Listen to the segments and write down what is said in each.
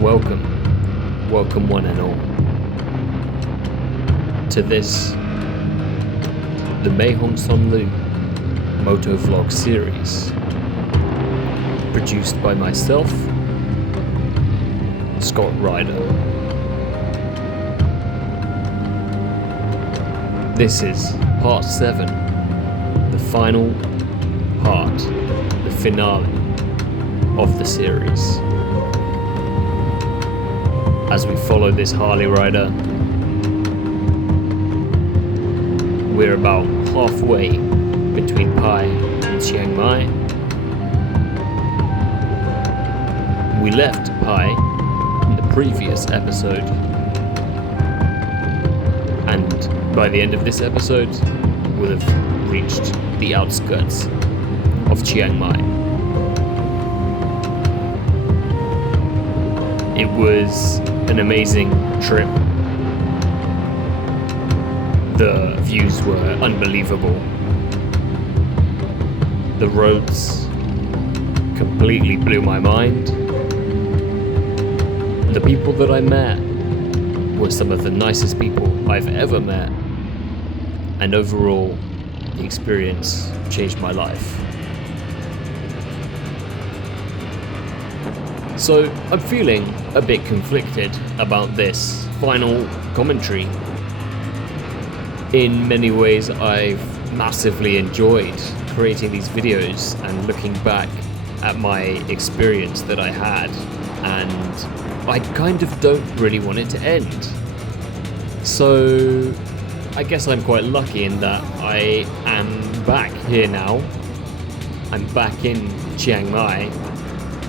Welcome one and all, to this, the Mayonlu Moto Vlog series, produced by myself, Scott Ryder. This is part 7, the final part, the finale of the series. As we follow this Harley rider, we're about halfway between Pai and Chiang Mai. We left Pai in the previous episode, and by the end of this episode, we'll have reached the outskirts of Chiang Mai. It was an amazing trip. The views were unbelievable. The roads completely blew my mind. The people that I met were some of the nicest people I've ever met. And overall, the experience changed my life. So I'm feeling a bit conflicted about this final commentary. In many ways, I've massively enjoyed creating these videos and looking back at my experience that I had, and I kind of don't really want it to end. So I guess I'm quite lucky in that I am back here now. I'm back in Chiang Mai,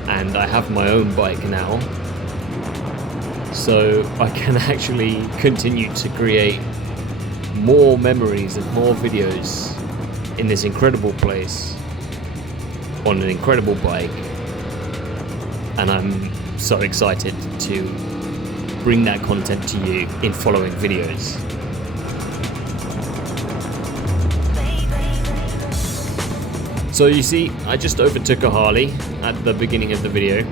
and I have my own bike now, so I can actually continue to create more memories and more videos in this incredible place on an incredible bike, and I'm so excited to bring that content to you in following videos. So you see, I just overtook a Harley at the beginning of the video,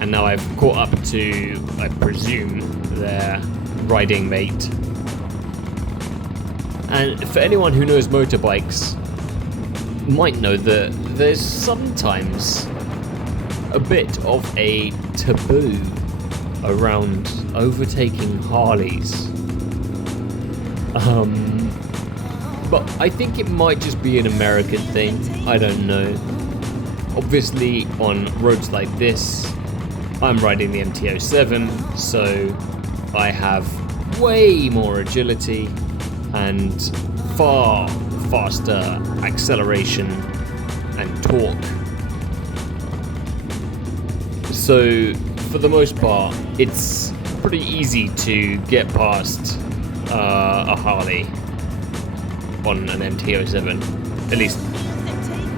and now I've caught up to, I presume, their riding mate. And for anyone who knows motorbikes, might know that there's sometimes a bit of a taboo around overtaking Harleys. But I think it might just be an American thing, I don't know. Obviously on roads like this, I'm riding the MT-07, so I have way more agility and far faster acceleration and torque. So for the most part, it's pretty easy to get past a Harley on an MT-07, at least.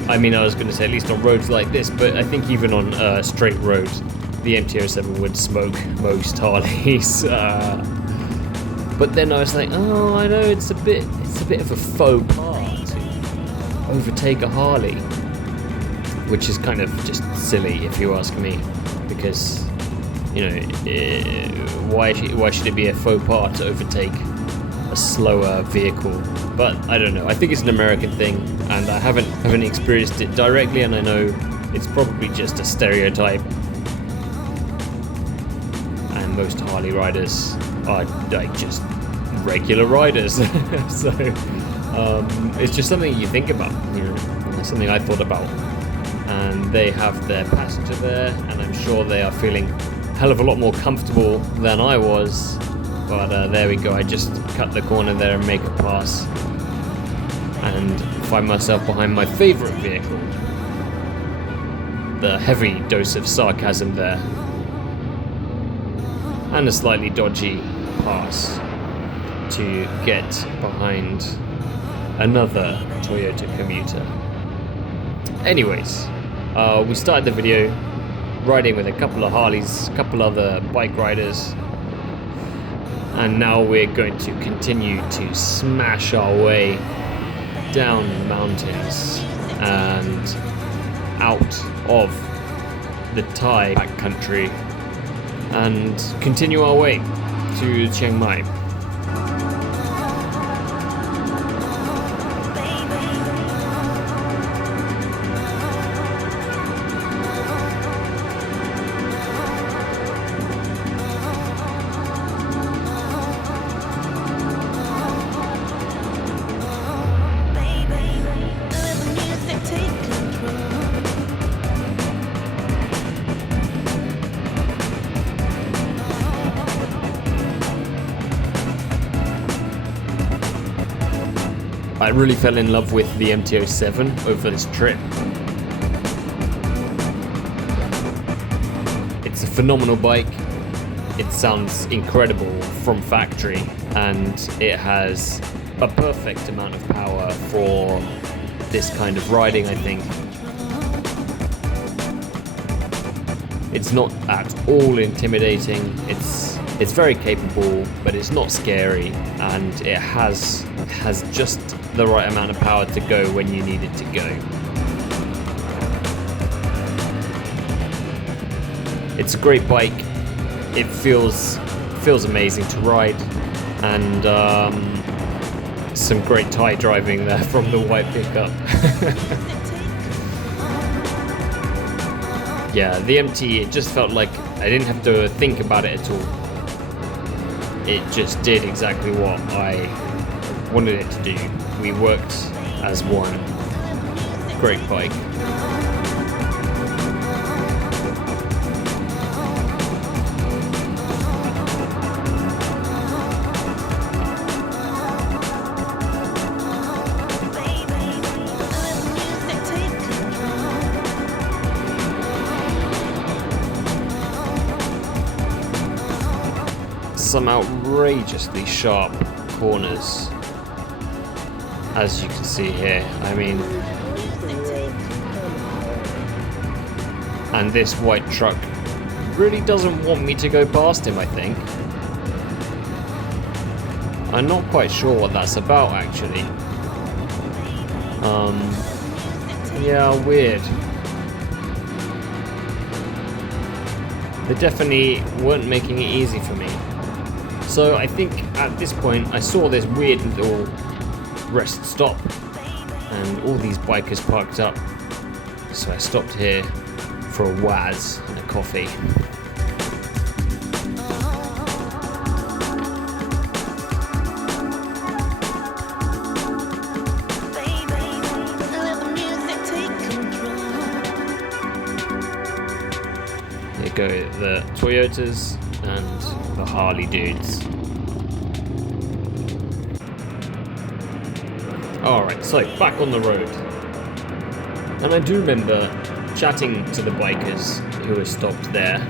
I mean, I was going to say at least on roads like this, but I think even on straight roads, the MT-07 would smoke most Harleys. But then I was like, oh, I know it's a bit of a faux pas to overtake a Harley, which is kind of just silly if you ask me, because you know, why should it be a faux pas to overtake a slower vehicle? But I don't know, I think it's an American thing, and I haven't experienced it directly, and I know it's probably just a stereotype, and most Harley riders are like just regular riders. So it's just something you think about, you know. It's something I thought about, and they have their passenger there, and I'm sure they are feeling a hell of a lot more comfortable than I was. But there we go, I just cut the corner there and make a pass, and find myself behind my favourite vehicle. The heavy dose of sarcasm there, and a slightly dodgy pass to get behind another Toyota commuter. Anyways, we started the video riding with a couple of Harleys, a couple other bike riders, and now we're going to continue to smash our way down the mountains and out of the Thai backcountry and continue our way to Chiang Mai. I really fell in love with the MT-07 over this trip. It's a phenomenal bike. It sounds incredible from factory, and it has a perfect amount of power for this kind of riding, I think. It's not at all intimidating. It's very capable, but it's not scary, and it has just the right amount of power to go when you need it to go. It's a great bike. It feels amazing to ride, and some great Thai driving there from the white pickup. Yeah, the MT, it just felt like I didn't have to think about it at all. It just did exactly what I wanted it to do. We worked as one. Great bike. Some outrageously sharp corners, as you can see here. I mean, and this white truck really doesn't want me to go past him, I think. I'm not quite sure what that's about, actually. Yeah, weird. They definitely weren't making it easy for me. So I think at this point I saw this weird little rest stop and all these bikers parked up. So I stopped here for a waz and a coffee. Here go the Toyotas and the Harley dudes. Alright, so back on the road. And I do remember chatting to the bikers who were stopped there,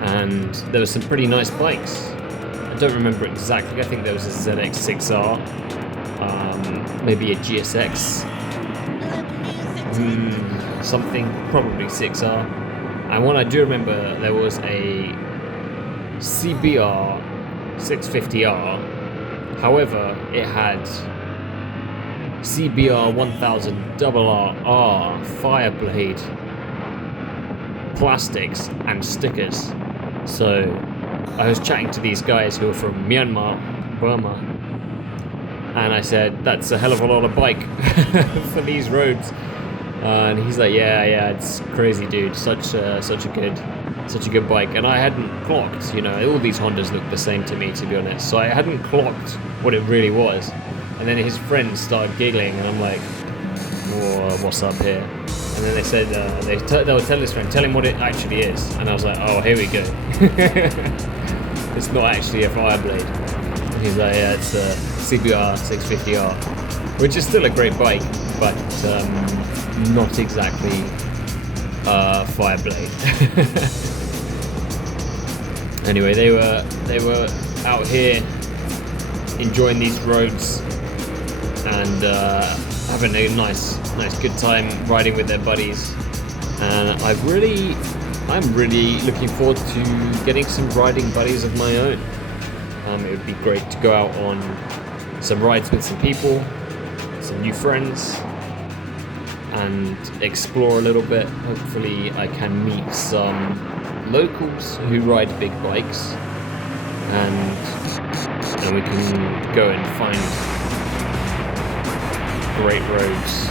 and there were some pretty nice bikes. I don't remember exactly, I think there was a ZX6R, maybe a GSX, something, probably 6R. And what I do remember, there was a CBR 650R, however it had CBR 1000RR Fireblade plastics and stickers. So I was chatting to these guys who are from Myanmar, Burma, and I said, that's a hell of a lot of bike for these roads. And he's like, yeah, it's crazy, dude, such a good bike. And I hadn't clocked, all these Hondas look the same to me, to be honest, so I hadn't clocked what it really was. And then his friends started giggling, and I'm like, whoa, what's up here? And then they said, they'll tell his friend, tell him what it actually is. And I was like, oh, here we go. It's not actually a Fireblade. And he's like, yeah, it's a CBR 650R, which is still a great bike, but not exactly Fireblade. Anyway, they were out here enjoying these roads and having a nice good time riding with their buddies, and I'm really looking forward to getting some riding buddies of my own. It would be great to go out on some rides with some people, some new friends, and explore a little bit. Hopefully I can meet some locals who ride big bikes, and we can go and find great roads.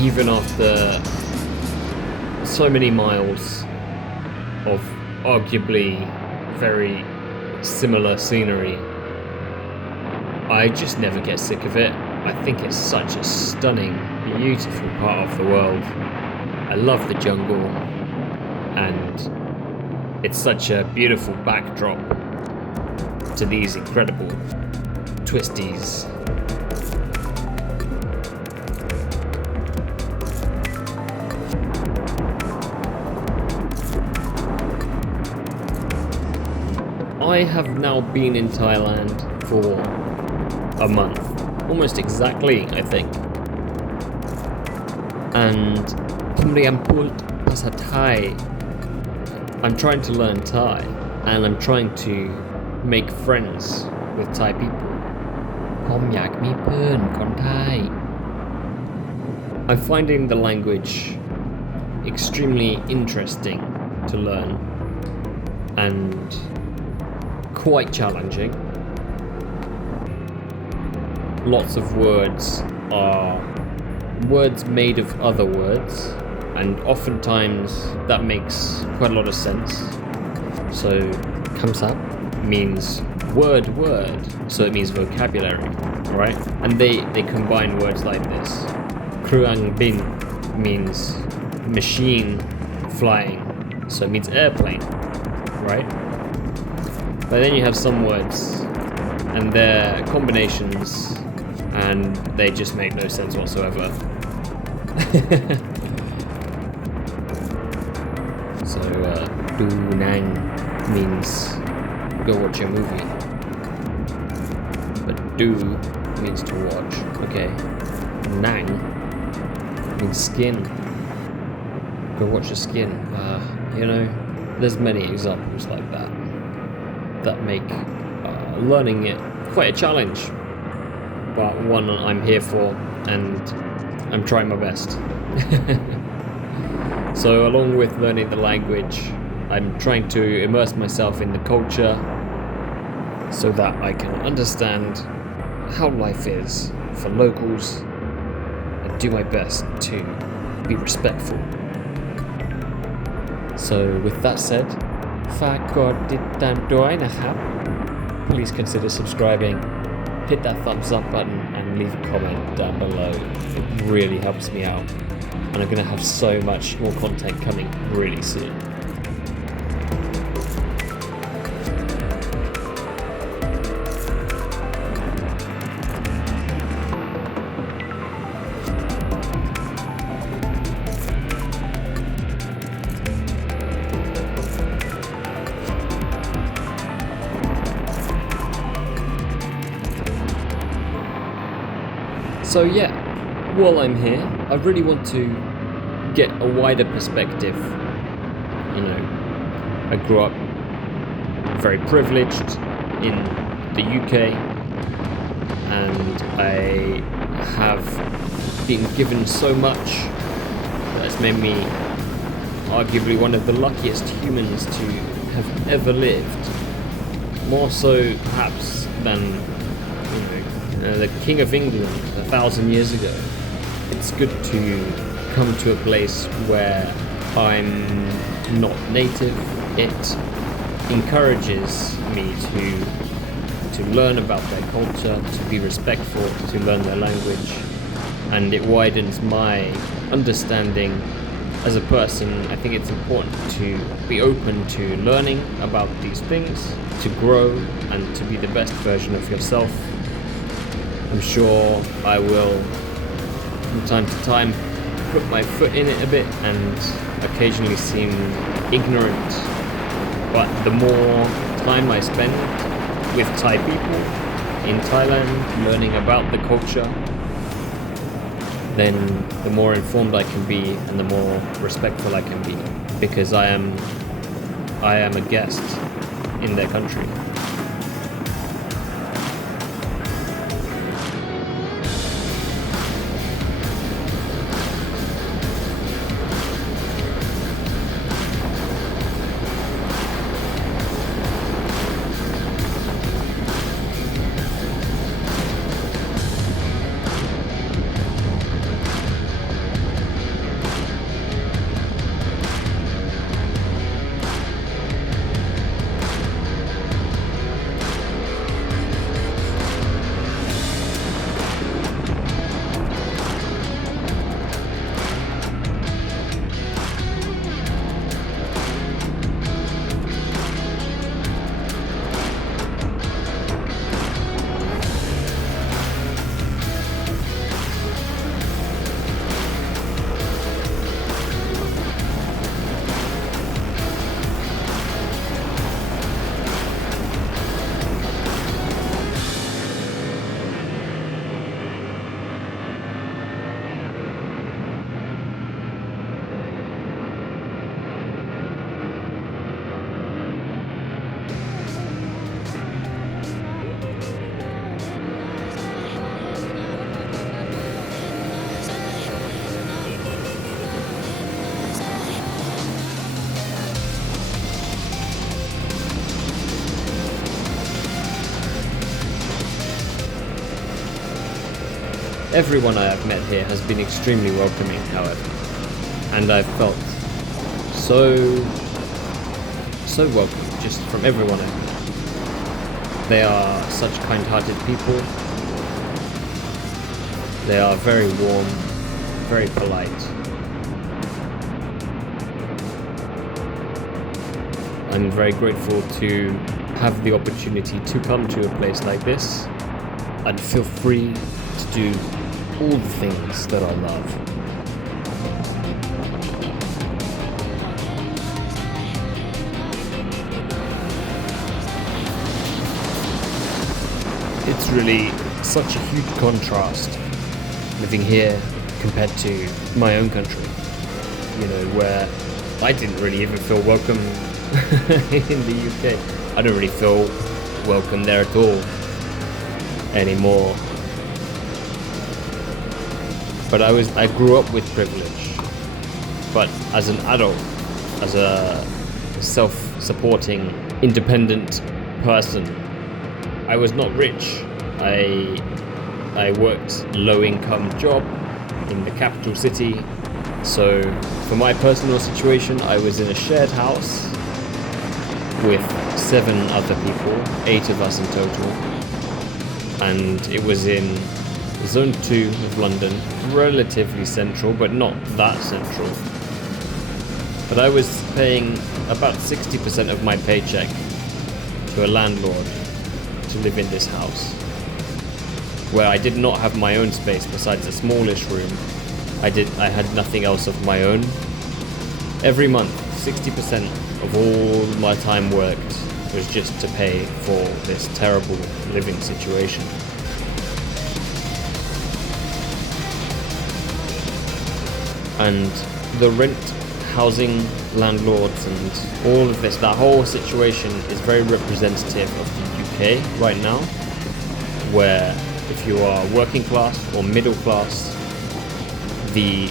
Even after so many miles of arguably very similar scenery, I just never get sick of it. I think it's such a stunning, beautiful part of the world. I love the jungle, and it's such a beautiful backdrop to these incredible twisties. I have now been in Thailand for a month, almost exactly, I think. And ผมเรียนพูดภาษาไทย I'm trying to learn Thai, and I'm trying to make friends with Thai people. ผมอยากมีเพื่อนคนไทย I'm finding the language extremely interesting to learn and quite challenging. Lots of words are words made of other words, and oftentimes that makes quite a lot of sense. So kamsap means word, so it means vocabulary, right? And they combine words like this. Kruang bin means machine flying, so it means airplane, right? But then you have some words and their combinations, and they just make no sense whatsoever. So do nang means go watch a movie, but do means to watch. Okay, nang means skin. Go watch a skin. You know, there's many examples like that make learning it quite a challenge, but one I'm here for, and I'm trying my best. So along with learning the language, I'm trying to immerse myself in the culture so that I can understand how life is for locals and do my best to be respectful. So with that said, ฝากกดติดตามด้วยนะครับ Please consider subscribing, hit that thumbs up button, and leave a comment down below. It really helps me out, and I'm going to have so much more content coming really soon. So yeah, while I'm here, I really want to get a wider perspective. You know, I grew up very privileged in the UK, and I have been given so much that has made me arguably one of the luckiest humans to have ever lived. More so perhaps than the King of England 1,000 years ago. It's good to come to a place where I'm not native. It encourages me to learn about their culture, to be respectful, to learn their language, and it widens my understanding as a person. I think it's important to be open to learning about these things, to grow and to be the best version of yourself. I'm sure I will, from time to time, put my foot in it a bit and occasionally seem ignorant, but the more time I spend with Thai people in Thailand, learning about the culture, then the more informed I can be and the more respectful I can be, because I am a guest in their country. Everyone I have met here has been extremely welcoming, however, and I've felt so welcome just from everyone I've met. They are such kind-hearted people. They are very warm, very polite. I'm very grateful to have the opportunity to come to a place like this and feel free to do all the things that I love. It's really such a huge contrast living here compared to my own country, you know, where I didn't really even feel welcome in the UK. I don't really feel welcome there at all anymore. But I grew up with privilege. But as an adult, as a self-supporting, independent person, I was not rich. I worked low-income job in the capital city. So for my personal situation, I was in a shared house with 7 other people, 8 of us in total. And it was in Zone 2 of London, relatively central, but not that central. But I was paying about 60% of my paycheck to a landlord to live in this house, where I did not have my own space besides a smallish room. I had nothing else of my own. Every month, 60% of all my time worked was just to pay for this terrible living situation. And the rent, housing, landlords and all of this, that whole situation is very representative of the UK right now, where if you are working class or middle class, the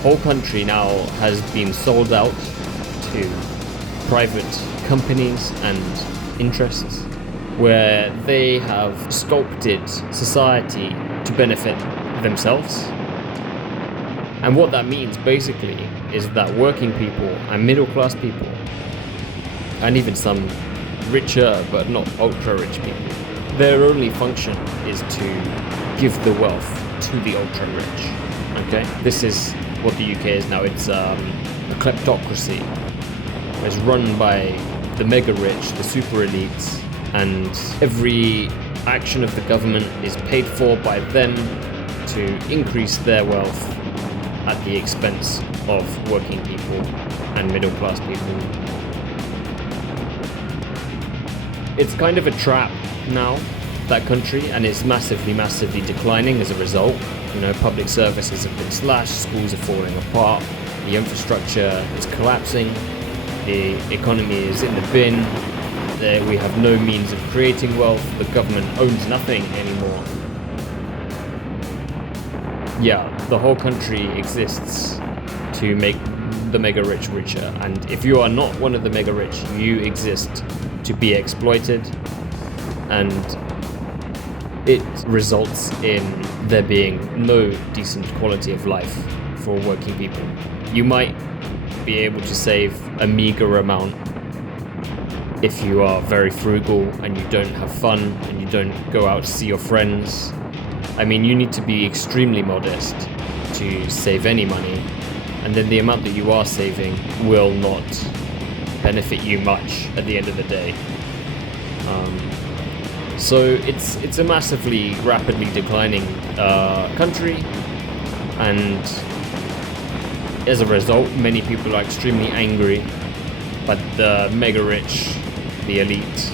whole country now has been sold out to private companies and interests, where they have sculpted society to benefit themselves. And what that means basically is that working people and middle class people, and even some richer but not ultra rich people, their only function is to give the wealth to the ultra rich. Okay? This is what the UK is now. It's a kleptocracy. It's run by the mega rich, the super elites, and every action of the government is paid for by them to increase their wealth at the expense of working people and middle class people. It's kind of a trap now, that country, and it's massively declining as a result. You know, public services have been slashed, schools are falling apart, the infrastructure is collapsing, the economy is in the bin, we have no means of creating wealth, the government owns nothing anymore. Yeah, the whole country exists to make the mega rich richer, and if you are not one of the mega rich, you exist to be exploited, and it results in there being no decent quality of life for working people. You might be able to save a meager amount if you are very frugal and you don't have fun and you don't go out to see your friends. I mean, you need to be extremely modest to save any money, and then the amount that you are saving will not benefit you much at the end of the day. So it's a massively, rapidly declining country, and as a result, many people are extremely angry, but the mega rich, the elite,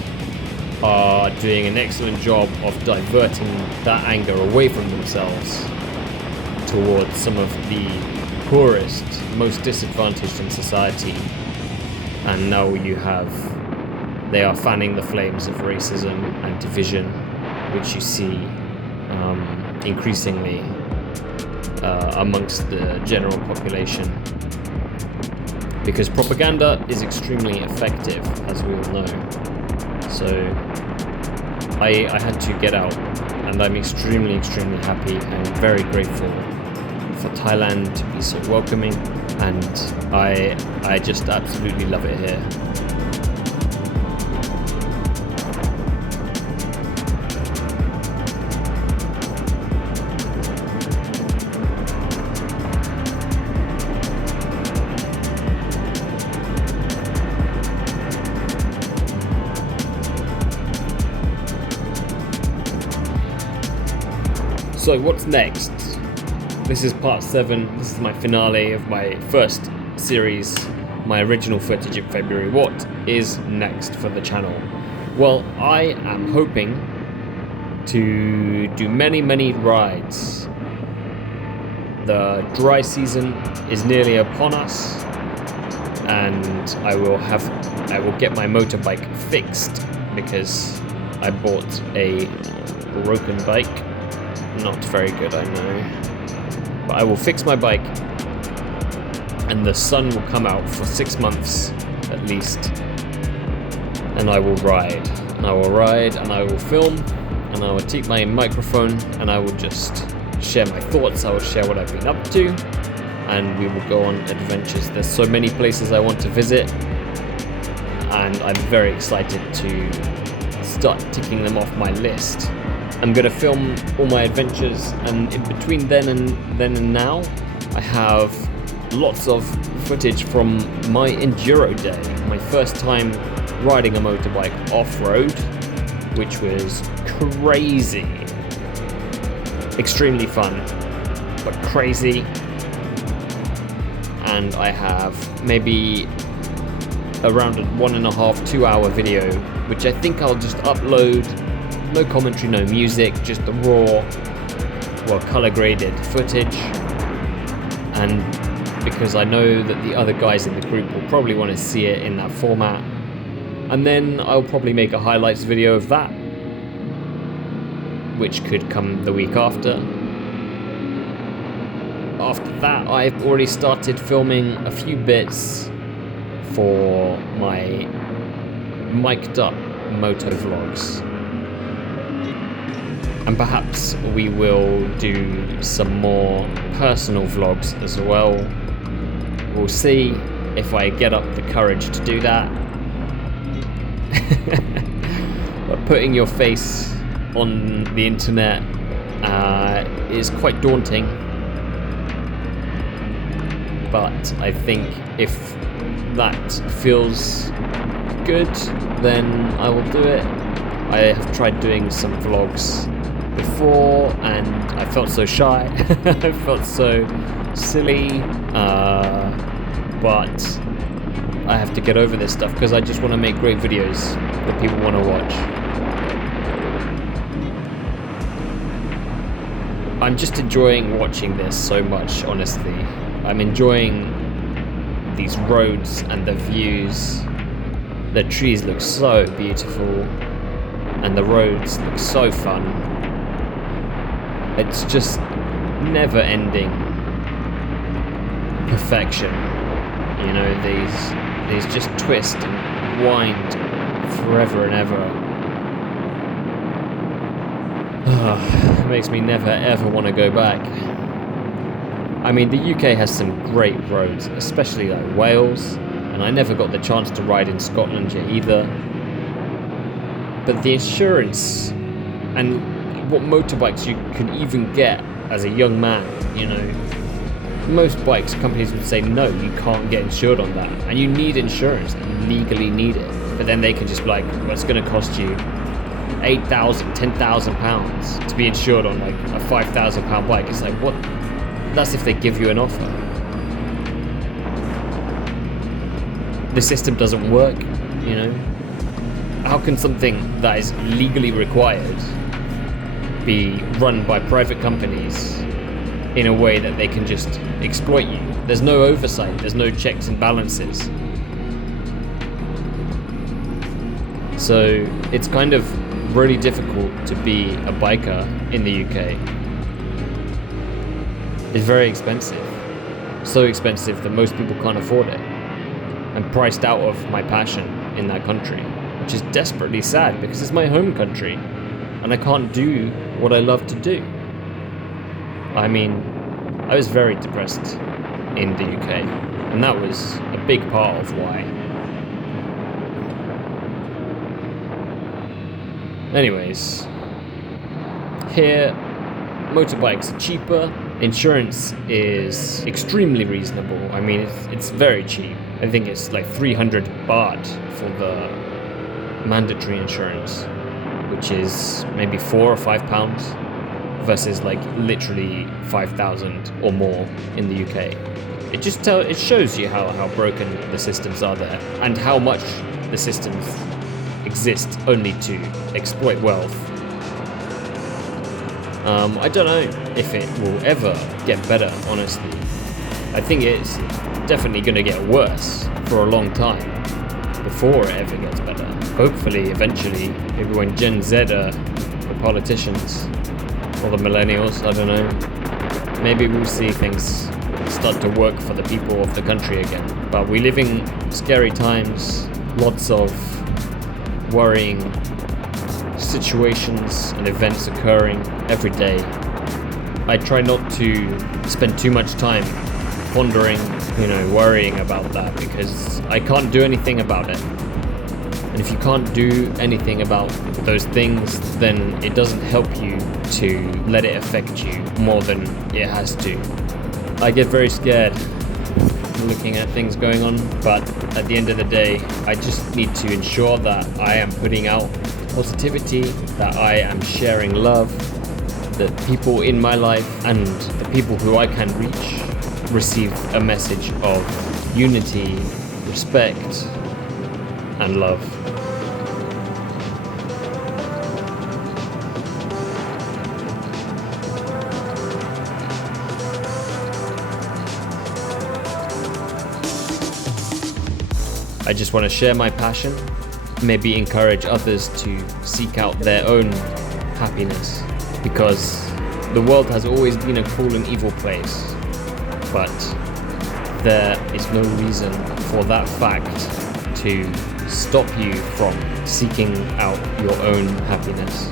are doing an excellent job of diverting that anger away from themselves towards some of the poorest, most disadvantaged in society. And now they are fanning the flames of racism and division, which you see increasingly amongst the general population. Because propaganda is extremely effective, as we all know. So I had to get out, and I'm extremely happy and very grateful for Thailand to be so welcoming, and I just absolutely love it here. So what's next? This is part 7, this is my finale of my first series, my original footage in February. What is next for the channel? Well, I am hoping to do many rides. The dry season is nearly upon us, and I will get my motorbike fixed, because I bought a broken bike. Not very good, I know. But I will fix my bike, and the sun will come out for 6 months at least, and I will ride. And I will ride, and I will film, and I will take my microphone, and I will just share my thoughts. I will share what I've been up to, and we will go on adventures. There's so many places I want to visit, and I'm very excited to start ticking them off my list. I'm going to film all my adventures, and in between then and now, I have lots of footage from my enduro day, my first time riding a motorbike off-road, which was crazy. Extremely fun, but crazy. And I have maybe around a 1.5-2 hour video, which I think I'll just upload. No commentary, no music, just the raw, color graded footage. And because I know that the other guys in the group will probably want to see it in that format. And then I'll probably make a highlights video of that, which could come the week after. After that, I've already started filming a few bits for my mic'd up moto vlogs. And perhaps we will do some more personal vlogs as well. We'll see if I get up the courage to do that. But putting your face on the internet is quite daunting. But I think if that feels good, then I will do it. I have tried doing some vlogs before, and I felt so shy. I felt so silly, but I have to get over this stuff because I just want to make great videos that people want to watch. I'm just enjoying watching this so much, honestly. I'm enjoying these roads and the views. The trees look so beautiful and the roads look so fun. It's just never ending perfection. You know, these just twist and wind forever and ever. It makes me never ever want to go back. I mean, the UK has some great roads, especially like Wales, and I never got the chance to ride in Scotland yet either. But the insurance and what motorbikes you can even get as a young man, you know, most bikes companies would say no, you can't get insured on that, and you need insurance, you legally need it. But then they can just be like, well, it's going to cost you £8,000, £10,000 to be insured on like a £5,000 bike. It's like, what? That's if they give you an offer. The system doesn't work, you know. How can something that is legally required be run by private companies in a way that they can just exploit you? There's no oversight, there's no checks and balances. So it's kind of really difficult to be a biker in the UK. It's very expensive. So expensive that most people can't afford it. I'm priced out of my passion in that country, which is desperately sad because it's my home country and I can't do what I love to do. I mean, I was very depressed in the UK, and that was a big part of why. Anyways, here motorbikes are cheaper, insurance is extremely reasonable. I mean, it's very cheap. I think it's like 300 baht for the mandatory insurance, which is maybe £4 or £5 versus like literally 5,000 or more in the UK. It shows you how broken the systems are there and how much the systems exist only to exploit wealth. I don't know if it will ever get better, honestly. I think it's definitely going to get worse for a long time before it ever gets better. Hopefully, eventually, maybe when Gen Z are the politicians, or the millennials, I don't know, maybe we'll see things start to work for the people of the country again. But we live in scary times, lots of worrying situations and events occurring every day. I try not to spend too much time pondering, worrying about that, because I can't do anything about it. And if you can't do anything about those things, then it doesn't help you to let it affect you more than it has to. I get very scared looking at things going on, but at the end of the day, I just need to ensure that I am putting out positivity, that I am sharing love, that people in my life and the people who I can reach receive a message of unity, respect, and love. I just want to share my passion, maybe encourage others to seek out their own happiness, because the world has always been a cruel and evil place, but there is no reason for that fact to stop you from seeking out your own happiness.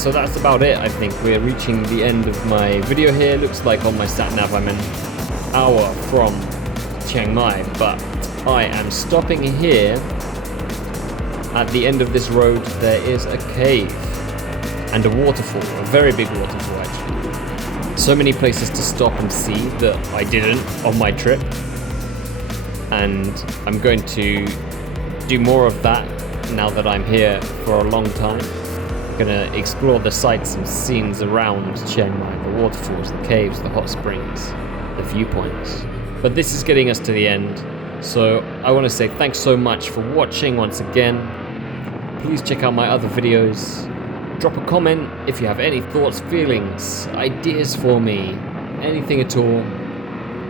So that's about it. I think we're reaching the end of my video here. Looks like on my sat nav I'm an hour from Chiang Mai, but I am stopping here. At the end of this road there is a cave and a waterfall, a very big waterfall actually. So many places to stop and see that I didn't on my trip, and I'm going to do more of that now that I'm here for a long time. I'm gonna explore the sights and scenes around Chiang Mai, the waterfalls, the caves, the hot springs, the viewpoints. But this is getting us to the end, so I want to say thanks so much for watching once again. Please check out my other videos. Drop a comment if you have any thoughts, feelings, ideas for me, anything at all.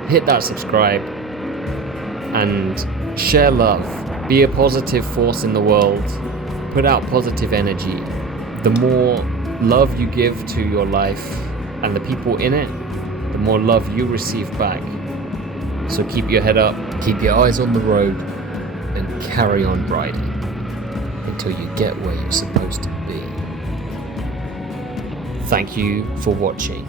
Hit that subscribe and share love. Be a positive force in the world. Put out positive energy. The more love you give to your life and the people in it, the more love you receive back. So keep your head up, keep your eyes on the road, and carry on riding until you get where you're supposed to be. Thank you for watching.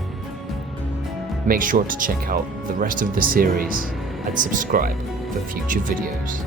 Make sure to check out the rest of the series and subscribe for future videos.